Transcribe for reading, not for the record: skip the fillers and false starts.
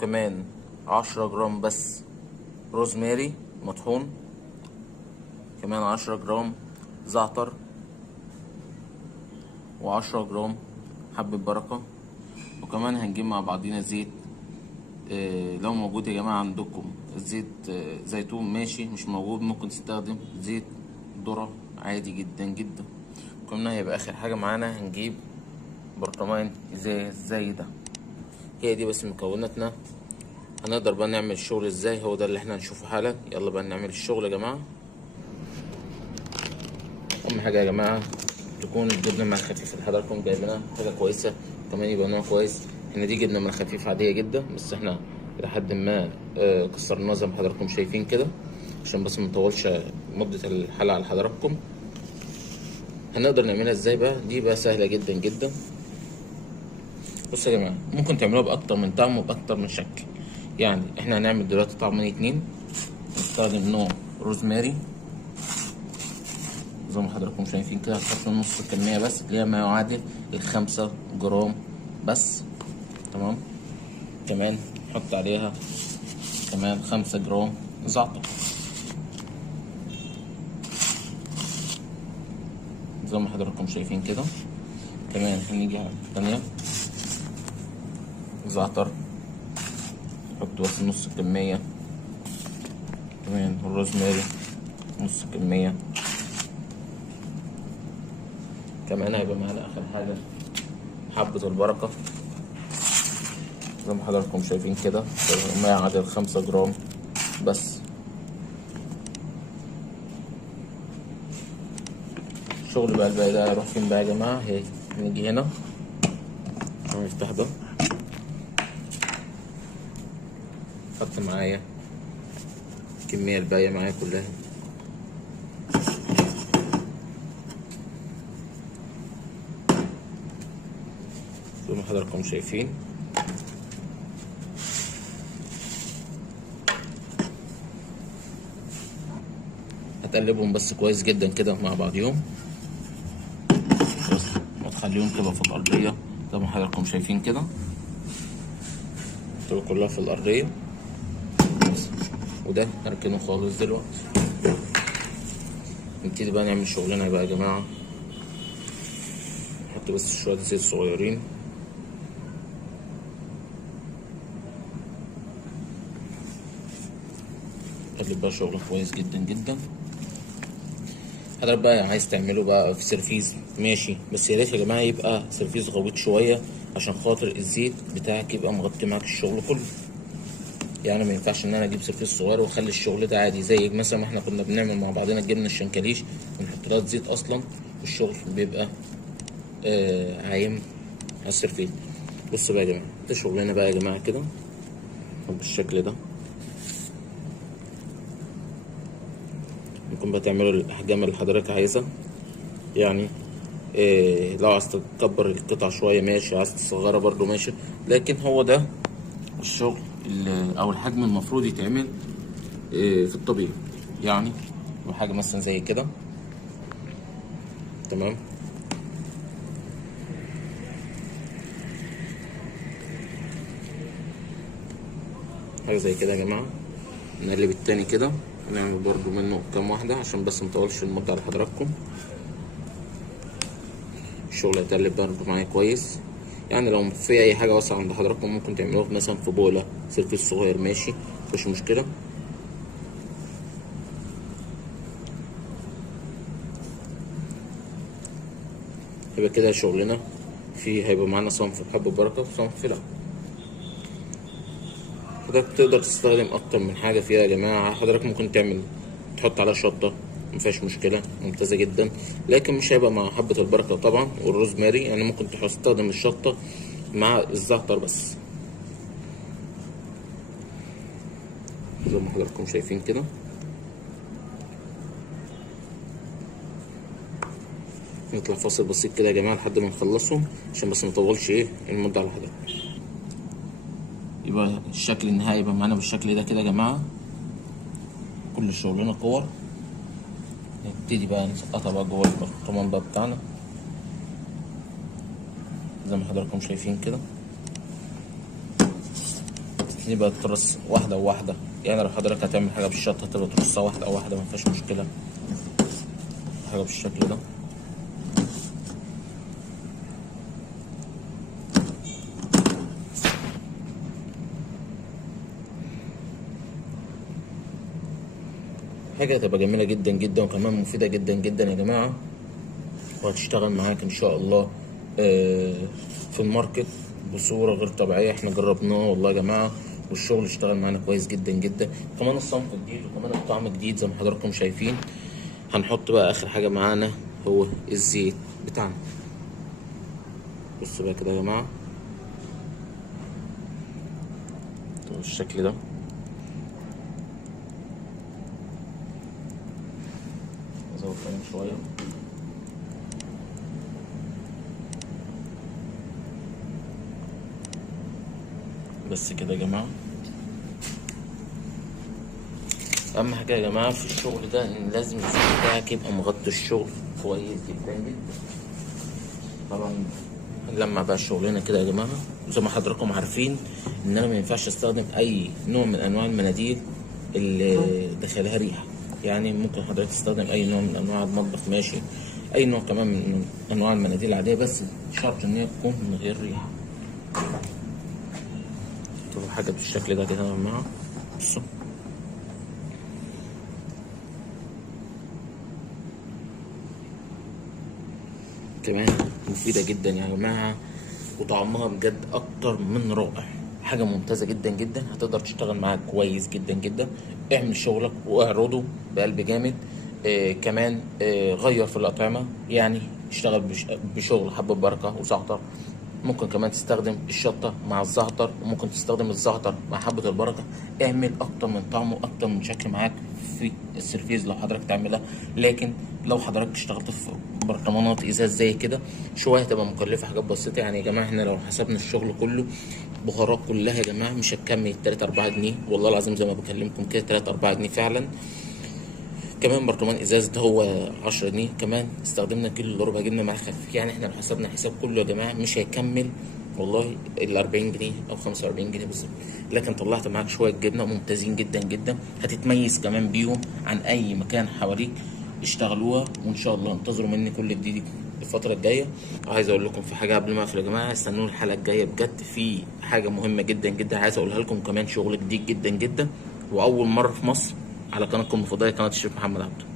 وكمان 10 جرام بس روزماري مطحون، كمان 10 جرام زعتر، و10 جرام حبة بركة. وكمان هنجيب مع بعضينا زيت، لو موجود يا جماعة عندكم زيت زيتون ماشي، مش موجود ممكن تستخدم زيت ذرة عادي جدا جدا. كنا هيبقى آخر حاجة معانا هنجيب برطمان زي ده. هي دي بس مكوناتنا. هنقدر بقى نعمل الشغل ازاي، هو ده اللي احنا هنشوفه حالا. يلا بقى نعمل الشغل يا جماعة. اهم حاجة يا جماعة تكون الجبنة مع الخفيف اللي حضراتكم جايبينها حاجة كويسة، كمان يبقى نوع كويس. احنا دي جبنة من الخفيف عادية جدا، بس احنا إلى حد ما كسرناها زي ما حضراتكم شايفين كده، عشان بس مطولش مدة الحلقة على حضراتكم. هنقدر نعملها ازاي بقى؟ دي بقى سهلة جدا جدا. بصوا يا جماعة، ممكن تعملوها بأكتر من طعم وبأكتر من شكل. يعني احنا هنعمل دلوقتي طعمين اتنين. نستخدم نوع روزماري زي ما حضراتكم شايفين كده، هتحط نص الكمية بس اللي هي ما يعادل 5 جرام بس. تمام. كمان نحط عليها كمان 5 جرام زعتر زي ما حضراتكم شايفين كده. كمان هنيجي على التانية زعتر، نحط بس نص الكمية. كمان الروزماري نص الكمية. كمان هيبقى معانا آخر حاجة حبة البركة زي ما حضراتكم شايفين كده، ما يعادل 5 جرام بس. الشغل بقى الباقي ده هيروح فين بقى يا جماعة؟ هي هنيجي هنا هنفتح ده، حط معايا الكمية الباقية معايا كلها. زي ما حضراتكم شايفين. هتقلبهم بس كويس جدا كده مع بعضيهم، بس وتخليهم كده في الأرضية زي ما حضراتكم شايفين كده، تبقى كلها في الأرضية بس. وده هركنه خالص دلوقتي. نبتدي بقى نعمل شغلنا بقى يا جماعة. نحط بس شوية زيت صغيرين، نقلب بقى شغل كويس جدا جدا. حضرتك بقى عايز تعمله بقى في سيرفيس ماشي، بس يا ريت يا جماعة يبقى سيرفيس غويط شوية عشان خاطر الزيت بتاعك يبقى مغطي معاك الشغل كله. يعني ما ينفعش ان انا اجيب سيرفيس صغير واخلي الشغل ده عادي، زي مثلا ما احنا كنا بنعمل مع بعضنا الجبنه الشنكليش ونحط لها زيت اصلا، الشغل بيبقى عايم على السيرفيس. بصوا بقى يا جماعه، ده شغلنا بقى يا جماعه كده بالشكل ده. ممكن بقى تعملوا الاحجام اللي حضرتك عايزها، يعني لو عايز تكبر القطع شويه ماشي، عايز تصغرها برضو ماشي، لكن هو ده الشغل او الحجم المفروض يتعمل في الطبيعي. يعني وحاجه مثلا زي كده. تمام. حاجه زي كده يا جماعه. نقلب التاني كده ونعمل برضو منه كام واحده عشان بس مطولش المده على حضراتكم. الشغل هيتقلب برضو معايا كويس. يعني لو في اي حاجه واسعه عند حضراتكم ممكن تعملوها مثلا في بوله سيرفيس صغير ماشي، مفيش مشكله. يبقى كده شغلنا فيه هيبقى معانا صنف بحب بركه وصنف لا. حضرتك تقدر تستخدم اكتر من حاجه فيها يا جماعه. حضرتك ممكن تحط عليها شطه، مفيهاش مشكله، ممتازه جدا، لكن مش هيبقى مع حبه البركه طبعا والروزماري. يعني ممكن تستخدم الشطه مع الزعتر بس زي ما حضراتكم شايفين كده. نطلع فاصل بسيط كده يا جماعه لحد ما نخلصهم عشان بس مطولش المده على حضرتك. يبقى الشكل النهائي يبقى معانا بالشكل ده كده يا جماعه. كل شغلنا كور. نبتدي بقى نسقطها بقى جوه البرطمان بقى بتاعنا زي ما حضراتكم شايفين كده. دي بقت ترص واحده وواحده، يعني لو حضرتك هتعمل حاجه بالشطه تبقى ترصها واحده واحده مفيهاش مشكله. حاجه بالشكل ده. حاجه هتبقى جميله جدا جدا وكمان مفيده جدا جدا يا جماعه، وهتشتغل معاك ان شاء الله في الماركت بصوره غير طبيعيه. احنا جربناه والله يا جماعه والشغل اشتغل معانا كويس جدا جدا، كمان الصنف جديد وكمان الطعم جديد زي ما حضراتكم شايفين. هنحط بقى اخر حاجه معانا هو الزيت بتاعنا. بصوا بقى كده يا جماعه بالشكل ده. ازود كمان شويه. بس كده يا جماعه. اهم حاجه يا جماعه في الشغل ده ان لازم الزيت بتاعك يبقى مغطي الشغل كويس جدا جدا. طبعا هنلمع بقى شغلنا كده يا جماعه، وزي ما حضراتكم عارفين ان انا ما ينفعش استخدم اي نوع من انواع المناديل اللي داخلها ريحه. يعني ممكن حضرتك تستخدم اي نوع من انواع المطبخ ماشي، اي نوع كمان من انواع المناديل العاديه، بس شرط ان هي تكون من غير ريحه. تبقى حاجه بالشكل ده كده يا جماعه. بصوا كمان مفيدة جدا يا جماعة، وطعمها بجد أكتر من رائع. حاجة ممتازة جدا جدا، هتقدر تشتغل معاك كويس جدا جدا. اعمل شغلك واعرضه بقلب جامد. كمان غير في الأطعمة، يعني اشتغل بشغل حبة بركة وزعتر. ممكن كمان تستخدم الشطة مع الزعتر، وممكن تستخدم الزعتر مع حبة البركة. اعمل أكتر من طعم وأكتر من شكل معاك في السرفيز لو حضرتك تعملها. لكن لو حضرتك اشتغلت في برطمانات ازاز زي كده شويه هتبقى مكلفه، حاجات بسيطه. يعني يا جماعه احنا لو حسبنا الشغل كله بهارات كلها يا جماعه مش هتكمل 3 4 جنيه والله العظيم، زي ما بكلمكم كده 3 4 جنيه فعلا. كمان برطمان ازاز ده هو 10 جنيه، كمان استخدمنا كيلو الا ربع جبنه مع خفيف. يعني احنا لو حسبنا حساب كله يا جماعه مش هيكمل والله ال 40 جنيه او 45 جنيه بالظبط. لكن طلعت معاك شويه جبنه ممتازين جدا جدا، هتتميز كمان بيهم عن اي مكان حواليك. اشتغلوها وان شاء الله انتظروا مني كل جديد الفتره الجايه. عايز اقول لكم في حاجه قبل ما اقفل يا جماعه، استنوني الحلقه الجايه بجد في حاجه مهمه جدا جدا عايز اقولها لكم، كمان شغل جديد جدا جدا واول مره في مصر على قناتكم المفضله قناه الشيف محمد عبده.